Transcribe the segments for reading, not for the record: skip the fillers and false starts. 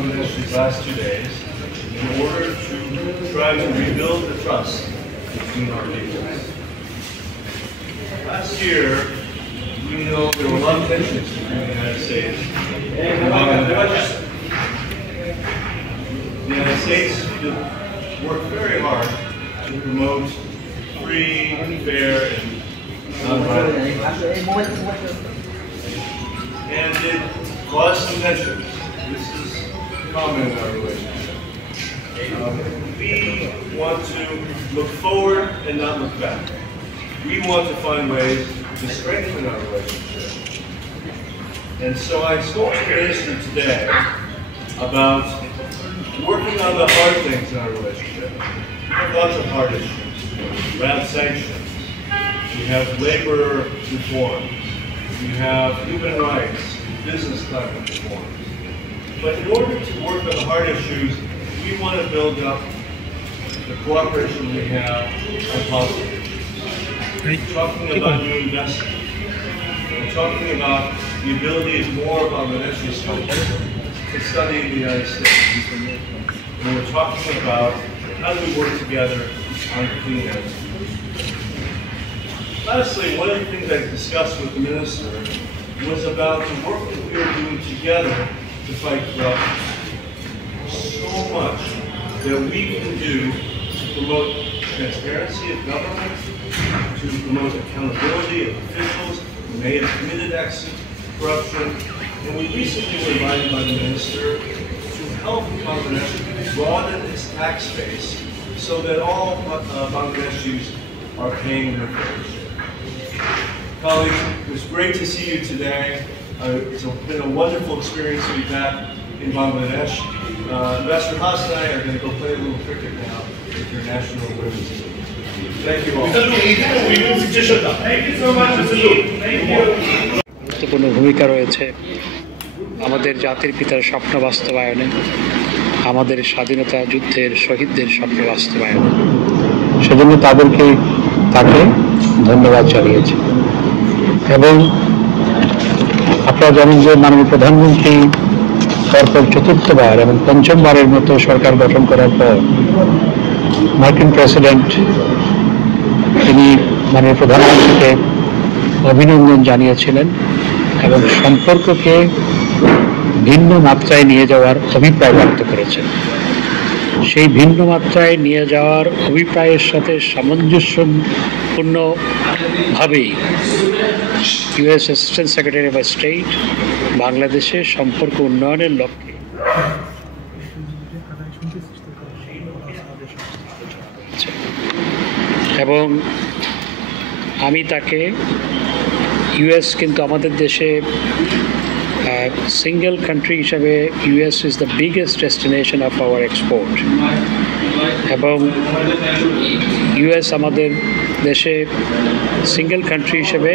Bangladesh these last 2 days in order to try to rebuild the trust between our peoples. Last year, we know there were a lot of tensions between the United States and Bangladesh. The United States worked very hard to promote free, fair, and nonviolent. And it caused some tensions. This is common in our relationship. We want to look forward and not look back. We want to find ways to strengthen our relationship. And so I spoke to the minister today about working on the hard things in our relationship. We have lots of hard issues. We have sanctions. We have labor reform. We have human rights, business climate reform. But in order to work on the hard issues, we want to build up the cooperation we have on policy issues. We're talking about new investment. We're talking about the ability of more Bangladeshi students to study in the United States. And we're talking about how do we work together on clean energy. Lastly, one of the things I discussed with the minister was about the work that we are doing together to fight corruption. So much that we can do to promote transparency of government, to promote accountability of officials who may have committed acts of corruption. And we recently were invited by the minister to help Bangladesh broaden its tax base so that all Bangladeshis are paying their fair share. Colleagues, it was great to see you today. It's been a wonderful experience to be back in Bangladesh. Ambassador Haas and I are going to go play a little cricket now with your national women's team. Thank you all. Thank you so much. Thank you. গুরুত্বপূর্ণ ভূমিকা রয়েছে আমাদের জাতির পিতার স্বপ্ন বাস্তবায়নে, আমাদের স্বাধীনতা যুদ্ধের শহীদদের স্বপ্ন বাস্তবায়নে। সেজন্য তাকে ধন্যবাদ জানিয়েছি। এবং আপনারা জানেন যে মাননীয় প্রধানমন্ত্রী পরপর চতুর্থবার এবং পঞ্চমবারের মতো সরকার গঠন করার পর মার্কিন প্রেসিডেন্ট তিনি মাননীয় প্রধানমন্ত্রীকে অভিনন্দন জানিয়েছিলেন এবং সম্পর্ককে ভিন্ন মাত্রায় নিয়ে যাওয়ার অভিপ্রায় ব্যক্ত করেছেন। সেই ভিন্ন মাত্রায় নিয়ে যাওয়ার অভিপ্রায়ের সাথে সামঞ্জস্যপূর্ণভাবেই US assistant secretary of state বাংলাদেশের সম্পর্ক উন্নয়নের লক্ষ্যে এবং আমি তাকে ইউএস কিন্তু আমাদের দেশে সিঙ্গেল কান্ট্রি হিসাবে US is the biggest destination of our export এবং ইউএস আমাদের দেশে সিঙ্গেল কান্ট্রি হিসেবে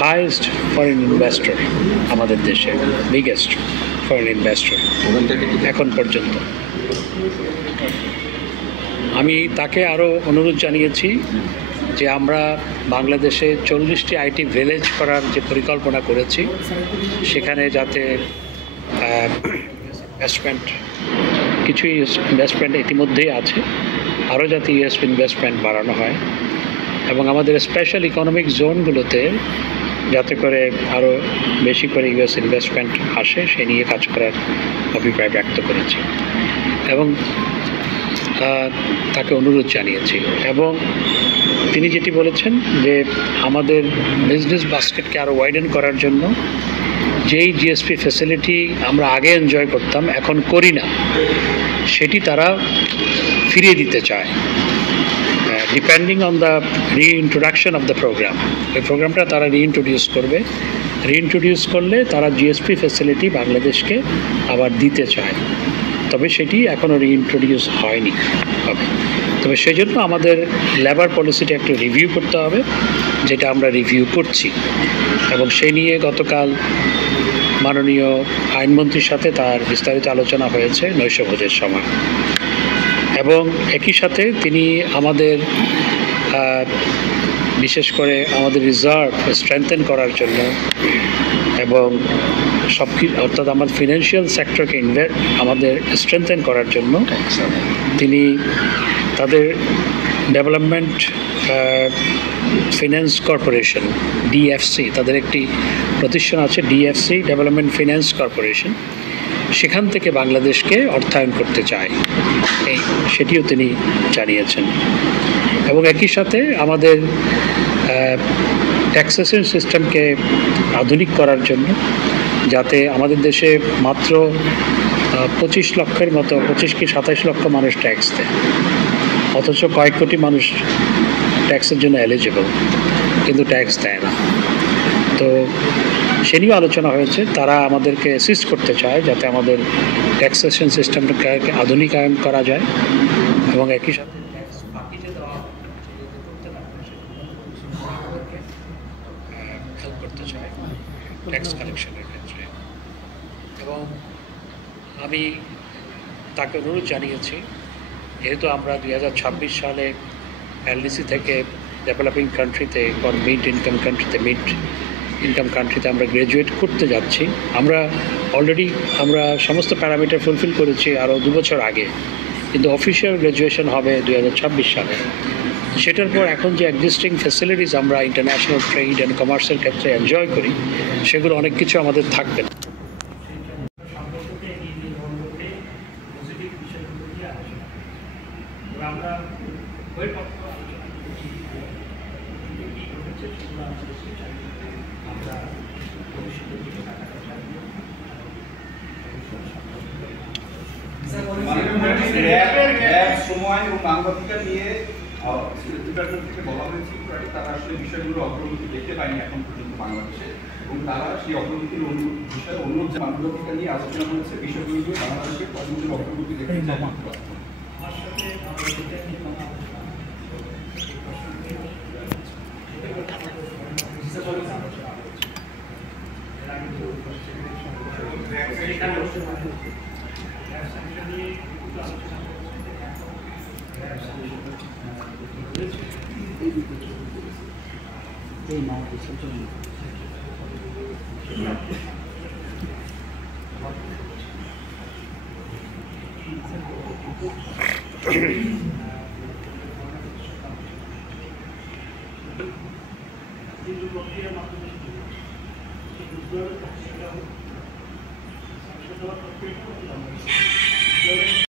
হাইয়েস্ট ফরেন ইনভেস্টর আমাদের দেশে, বিগেস্ট ফরেন ইনভেস্টর এখন পর্যন্ত। আমি তাকে আরও অনুরোধ জানিয়েছি যে আমরা বাংলাদেশে 40টি আইটি ভিলেজ করার যে পরিকল্পনা করেছি সেখানে যাতে কিছু ইনভেস্টমেন্ট ইতিমধ্যেই আছে, আরও যাতে ইউএস ইনভেস্টমেন্ট বাড়ানো হয় এবং আমাদের স্পেশাল ইকোনমিক জোনগুলোতে যাতে করে আরও বেশি করে ইউএস ইনভেস্টমেন্ট আসে সে নিয়ে কাজ করার অভিপ্রায় ব্যক্ত করেছি এবং তাকে অনুরোধ জানিয়েছি। এবং তিনি যেটি বলেছেন যে আমাদের বিজনেস বাস্কেটকে আরও ওয়াইডেন করার জন্য যেই জিএসপি ফ্যাসিলিটি আমরা আগে এনজয় করতাম এখন করি না সেটি তারা ফিরিয়ে দিতে চায়, depending on the reintroduction of the program. এই প্রোগ্রামটা তারা রিইন্ট্রোডিউস করবে, রিইন্ট্রোডিউস করলে তারা জিএসপি ফ্যাসিলিটি বাংলাদেশকে আবার দিতে চায়, তবে সেটি এখনও রিইন্ট্রোডিউস হয়নি হবে। তবে সেজন্য আমাদের লেবার পলিসিটা একটু রিভিউ করতে হবে, যেটা আমরা রিভিউ করছি এবং সেই নিয়ে গতকাল মাননীয় আইনমন্ত্রীর সাথে তার বিস্তারিত আলোচনা হয়েছে নৈশভোজের সময়। এবং একই সাথে তিনি আমাদের বিশেষ করে আমাদের রিজার্ভ স্ট্রেংথেন করার জন্য এবং অর্থাৎ আমাদের ফিনান্সিয়াল সেক্টরকে আমাদের স্ট্রেংথেন করার জন্য তিনি তাদের ডেভেলপমেন্ট ফিন্যান্স কর্পোরেশন ডিএফসি, তাদের একটি প্রতিষ্ঠান আছে ডিএফসি ডেভেলপমেন্ট ফিন্যান্স কর্পোরেশন, সেখান থেকে বাংলাদেশকে অর্থায়ন করতে চায়, সেটিও তিনি জানিয়েছেন। এবং একই সাথে আমাদের ট্যাক্সেশন সিস্টেমকে আধুনিক করার জন্য, যাতে আমাদের দেশে মাত্র 25 লক্ষের মতো 25 কি 27 লক্ষ মানুষ ট্যাক্স দেয়, অথচ কয়েক কোটি মানুষ ট্যাক্সের জন্য এলিজিবল কিন্তু ট্যাক্স দেয় না। তো সে নিয়েও আলোচনা হয়েছে, তারা আমাদেরকে অ্যাসিস্ট করতে চায় যাতে আমাদের ট্যাক্সেশন সিস্টেমটাকে আধুনিকায়ন করা যায় এবং একই সাথে ট্যাক্স বাকি যে দেওয়া হেল্প করতে চায় ট্যাক্স কালেকশনের ক্ষেত্রে। এবং আমি তাকে অনুরোধ জানিয়েছি, যেহেতু আমরা 2026 সালে এলডিসি থেকে ডেভেলপিং কান্ট্রিতে বা মিড ইনকাম কান্ট্রিতে আমরা গ্র্যাজুয়েট করতে যাচ্ছি। আমরা অলরেডি সমস্ত প্যারামিটার ফুলফিল করেছি আরও 2 বছর আগে, কিন্তু অফিসিয়াল গ্র্যাজুয়েশন হবে 2026 সালে। সেটার পর এখন যে এক্সিস্টিং ফ্যাসিলিটিস আমরা ইন্টারন্যাশনাল ট্রেড অ্যান্ড কমার্সের ক্ষেত্রে এনজয় করি, সেগুলো অনেক কিছু আমাদের থাকবে না। সময় এবং মানবাধিকার নিয়ে ডিপার্টমেন্ট থেকে বলা হয়েছে, তারা আসলে বিষয়গুলো অগ্রগতি দেখতে পায়নি এখন পর্যন্ত বাংলাদেশে, এবং তারা সেই অগ্রগতির বিষয়ে অন্য যে মানবাধিকার নিয়ে আলোচনা হয়েছে, বিষয়গুলো নিয়ে বাংলাদেশে কর্মীদের অগ্রগতি দেখতে চায়। Thank you.